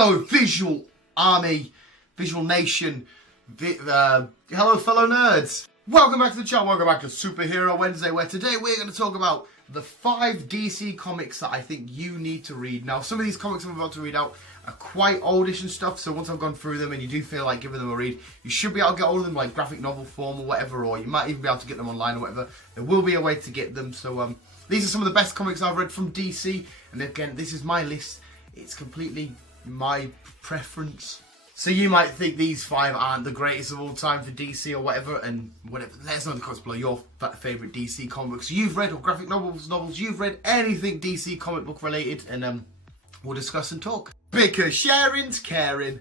Hello, Visual Army, Visual Nation, hello, fellow nerds. Welcome back to the channel, welcome back to Superhero Wednesday, where today we're going to talk about the 5 DC comics that I think you need to read. Now, some of these comics I'm about to read out are quite oldish and stuff, so once I've gone through them and you do feel like giving them a read, you should be able to get all of them like graphic novel form or whatever, or you might even be able to get them online or whatever. There will be a way to get them, so these are some of the best comics I've read from DC, and again, this is my list. It's completely my preference. So you might think these 5 aren't the greatest of all time for DC or whatever, and whatever. Let us know in the comments below your favourite DC comic books you've read, or graphic novels you've read, anything DC comic book related, and we'll discuss and talk. Because sharing's caring.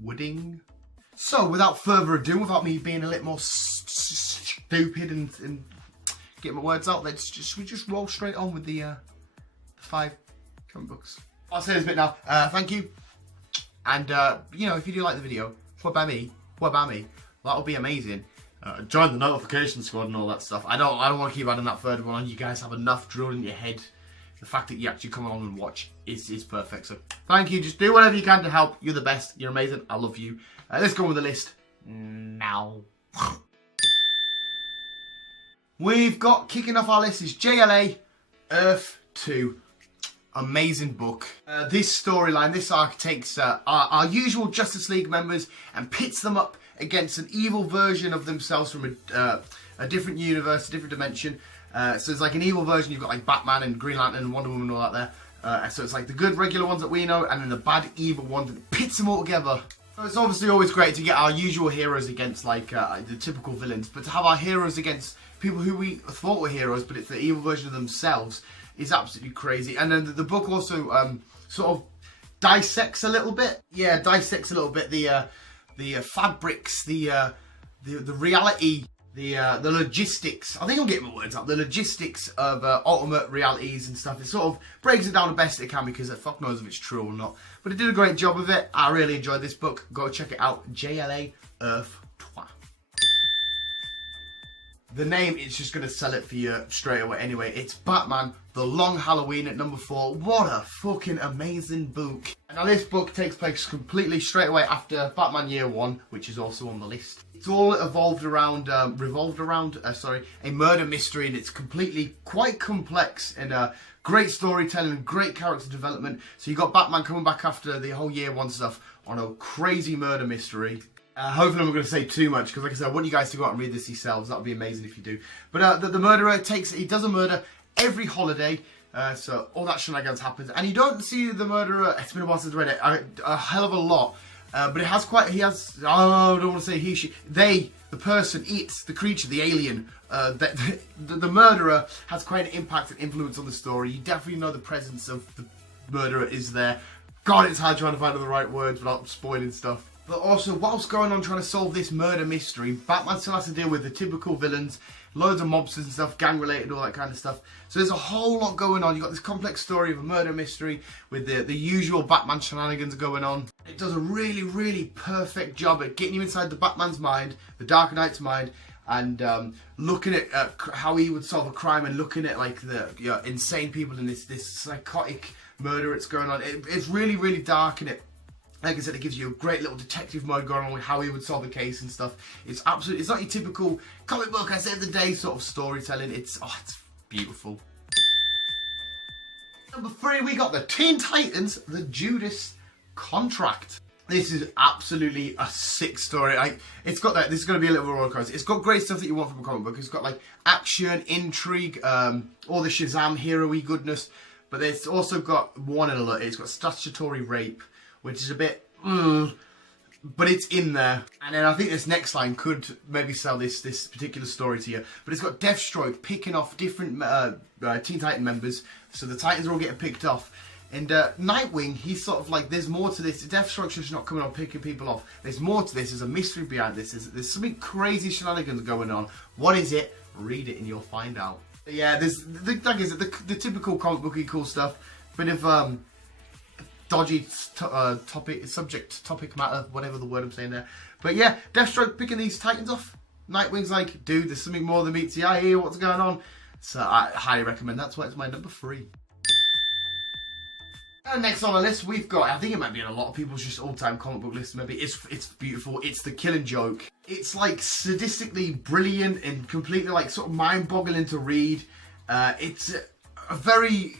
Wooding. So without further ado, without me being a little more stupid and get my words out, we just roll straight on with the 5 comic books. I'll say this bit now. Thank you, and you know, if you do like the video, what about me? That'll be amazing. Join the notification squad and all that stuff. I don't want to keep adding that third one on. You guys have enough drilled in your head. The fact that you actually come along and watch is perfect. So thank you. Just do whatever you can to help. You're the best. You're amazing. I love you. Let's go with the list now. We've got, kicking off our list is JLA Earth 2. Amazing book. This storyline, this arc takes our usual Justice League members and pits them up against an evil version of themselves from a different universe, a different dimension. So it's like an evil version. You've got like Batman and Green Lantern and Wonder Woman and all that there. So it's like the good regular ones that we know, and then the bad evil ones, that pits them all together. So it's obviously always great to get our usual heroes against like the typical villains, but to have our heroes against people who we thought were heroes, but it's the evil version of themselves, is absolutely crazy. And then the book also sort of dissects a little bit. Yeah, dissects a little bit the fabrics, the reality, the logistics. I think I'm getting my words out. The logistics of alternate realities and stuff. It sort of breaks it down the best it can, because fuck knows if it's true or not. But it did a great job of it. I really enjoyed this book. Go check it out. JLA Earth 2. The name is just going to sell it for you straight away anyway. It's Batman The Long Halloween at number 4. What a fucking amazing book. Now this book takes place completely straight away after Batman Year 1, which is also on the list. It's all revolved around a murder mystery, and it's completely quite complex, and great storytelling and great character development. So you got Batman coming back after the whole Year 1 stuff on a crazy murder mystery. Hopefully I'm not going to say too much, because like I said, I want you guys to go out and read this yourselves. That would be amazing if you do. But the murderer he does a murder every holiday, so all that shenanigans happens. And you don't see the murderer, it's been a while since I read it, a hell of a lot. But it has quite, I don't want to say he, she, they, the person, eats the creature, the alien. The murderer has quite an impact and influence on the story. You definitely know the presence of the murderer is there. God, it's hard trying to find the right words without spoiling stuff. But also, whilst going on trying to solve this murder mystery, Batman still has to deal with the typical villains, loads of mobsters and stuff, gang-related, all that kind of stuff. So there's a whole lot going on. You've got this complex story of a murder mystery with the usual Batman shenanigans going on. It does a really, really perfect job at getting you inside the Batman's mind, the Dark Knight's mind, and looking at how he would solve a crime, and looking at like the insane people in this psychotic murder that's going on. It's really, really dark, and like I said, it gives you a great little detective mode going on with how he would solve a case and stuff. It's not your typical comic book, I save the day sort of storytelling. It's beautiful. Number 3, we got the Teen Titans, the Judas Contract. This is absolutely a sick story. It's got that. This is going to be a little roller coaster. It's got great stuff that you want from a comic book. It's got like action, intrigue, all the Shazam hero-y goodness. But it's also got one alert. It's got statutory rape, which is a bit, but it's in there. And then I think this next line could maybe sell this particular story to you. But it's got Deathstroke picking off different Teen Titan members, so the Titans are all getting picked off. And Nightwing, he's sort of like, there's more to this. Deathstroke's just not coming on picking people off. There's more to this. There's a mystery behind this. There's something crazy shenanigans going on. What is it? Read it and you'll find out. But yeah, there's the typical comic booky cool stuff. Bit of dodgy topic matter, whatever the word I'm saying there. But yeah, Deathstroke picking these Titans off. Nightwing's like, dude, there's something more than meets the eye here. What's going on? So I highly recommend. That's why it's my number 3. And next on the list we've got, I think it might be in a lot of people's just all-time comic book list, maybe. It's beautiful. It's The Killing Joke. It's like sadistically brilliant and completely like sort of mind-boggling to read. It's a very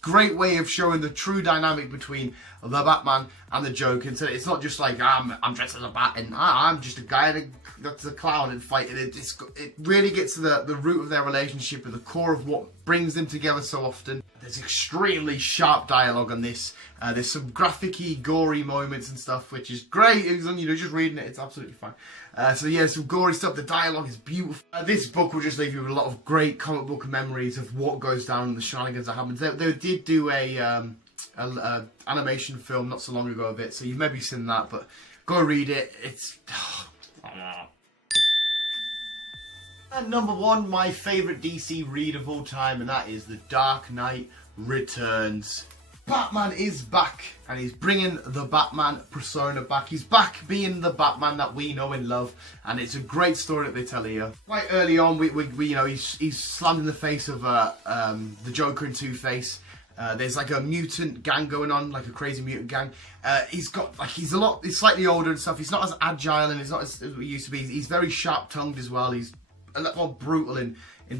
great way of showing the true dynamic between the Batman and the Joker. And so it's not just like I'm dressed as a bat and I'm just a guy that's a clown and fighting. It really gets to the root of their relationship and the core of what brings them together so often. There's extremely sharp dialogue on this. There's some graphic-y, gory moments and stuff, which is great. You know, just reading it, it's absolutely fine. So yeah, some gory stuff. The dialogue is beautiful. This book will just leave you with a lot of great comic book memories of what goes down and the shenanigans that happens. They did do a animation film not so long ago of it, so you've maybe seen that, but go read it. It's... And number one, my favourite DC read of all time, and that is The Dark Knight Returns. Batman is back, and he's bringing the Batman persona back. He's back being the Batman that we know and love, and it's a great story that they tell here. Quite early on, we you know, he's slammed in the face of the Joker and Two-Face. There's like a mutant gang going on, like a crazy mutant gang. He's slightly older and stuff. He's not as agile and he's not as he used to be. He's very sharp-tongued as well. He's a lot more brutal and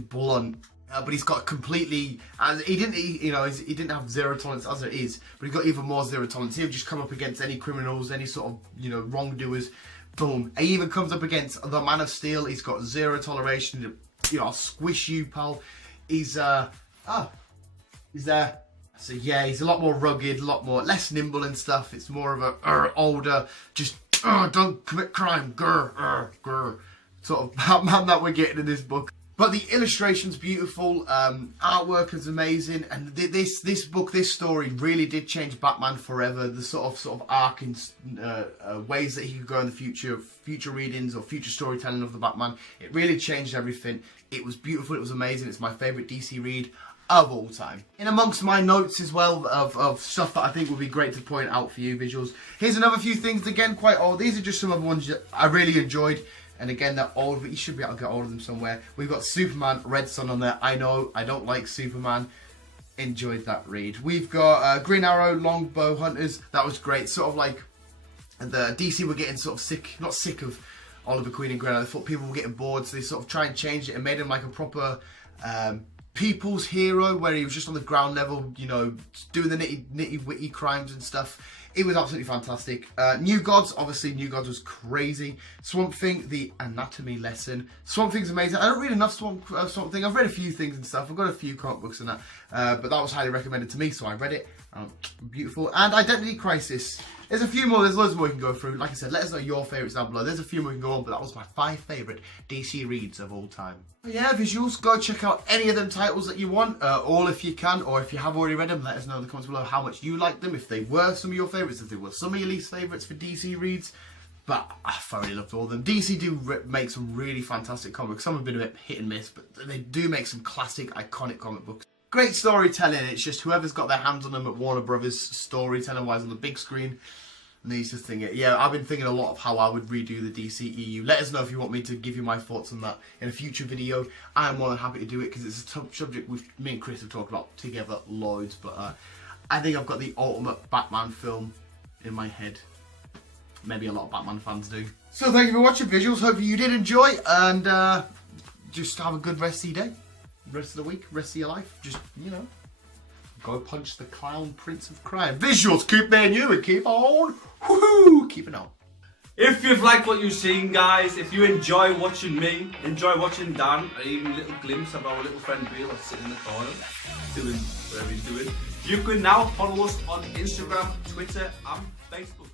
blunt. But he's got completely, he didn't have zero tolerance as it is, but he's got even more zero tolerance. He'll just come up against any criminals, any sort of, you know, wrongdoers. Boom. He even comes up against the Man of Steel. He's got zero toleration. You know, I'll squish you, pal. He's there. So yeah, he's a lot more rugged, a lot more, less nimble and stuff. It's more of a older, just don't commit crime, grr, sort of Batman that we're getting in this book. But the illustration's beautiful, artwork is amazing, and this book, this story really did change Batman forever. The sort of arc and ways that he could go in the future readings or future storytelling of the Batman. It really changed everything. It was beautiful, it was amazing. It's my favourite DC read of all time. In amongst my notes as well of stuff that I think would be great to point out for you, visuals. Here's another few things, again, quite old. These are just some other ones that I really enjoyed. And again, they're old, but you should be able to get hold of them somewhere. We've got Superman, Red Sun on there. I know, I don't like Superman. Enjoyed that read. We've got Green Arrow, Longbow Hunters. That was great. Sort of like the DC were getting sort of sick, not sick of Oliver Queen and Green Arrow. They thought people were getting bored, so they sort of try and change it and made him like a proper people's hero, where he was just on the ground level, you know, doing the nitty-witty crimes and stuff. It was absolutely fantastic. New Gods, obviously New Gods was crazy. Swamp Thing, the anatomy lesson. Swamp Thing's amazing. I don't read enough Swamp Thing. I've read a few things and stuff. I've got a few comic books and that. But that was highly recommended to me, so I read it. Beautiful. And Identity Crisis. There's a few more, there's loads more we can go through. Like I said, let us know your favourites down below. There's a few more we can go on, but that was my 5 favourite DC reads of all time. But yeah, visuals, go check out any of them titles that you want, all if you can, or if you have already read them, let us know in the comments below how much you liked them, if they were some of your favourites, if they were some of your least favourites for DC reads. But I thoroughly loved all of them. DC do make some really fantastic comics. Some have been a bit hit and miss, but they do make some classic, iconic comic books. Great storytelling, it's just whoever's got their hands on them at Warner Brothers, storytelling-wise on the big screen, needs to think it. Yeah, I've been thinking a lot of how I would redo the DCEU. Let us know if you want me to give you my thoughts on that in a future video. I am more than happy to do it because it's a subject me and Chris have talked about together loads. But I think I've got the ultimate Batman film in my head. Maybe a lot of Batman fans do. So thank you for watching, visuals. Hopefully you did enjoy, and just have a good rest of your day, rest of the week, rest of your life. Just, you know, go punch the clown prince of crime. Visuals, keep being you and keep on, woohoo, keep it on. If you've liked what you've seen, guys, if you enjoy watching me, enjoy watching Dan, or even a little glimpse of our little friend Bill sitting in the corner, doing whatever he's doing, you can now follow us on Instagram, Twitter and Facebook.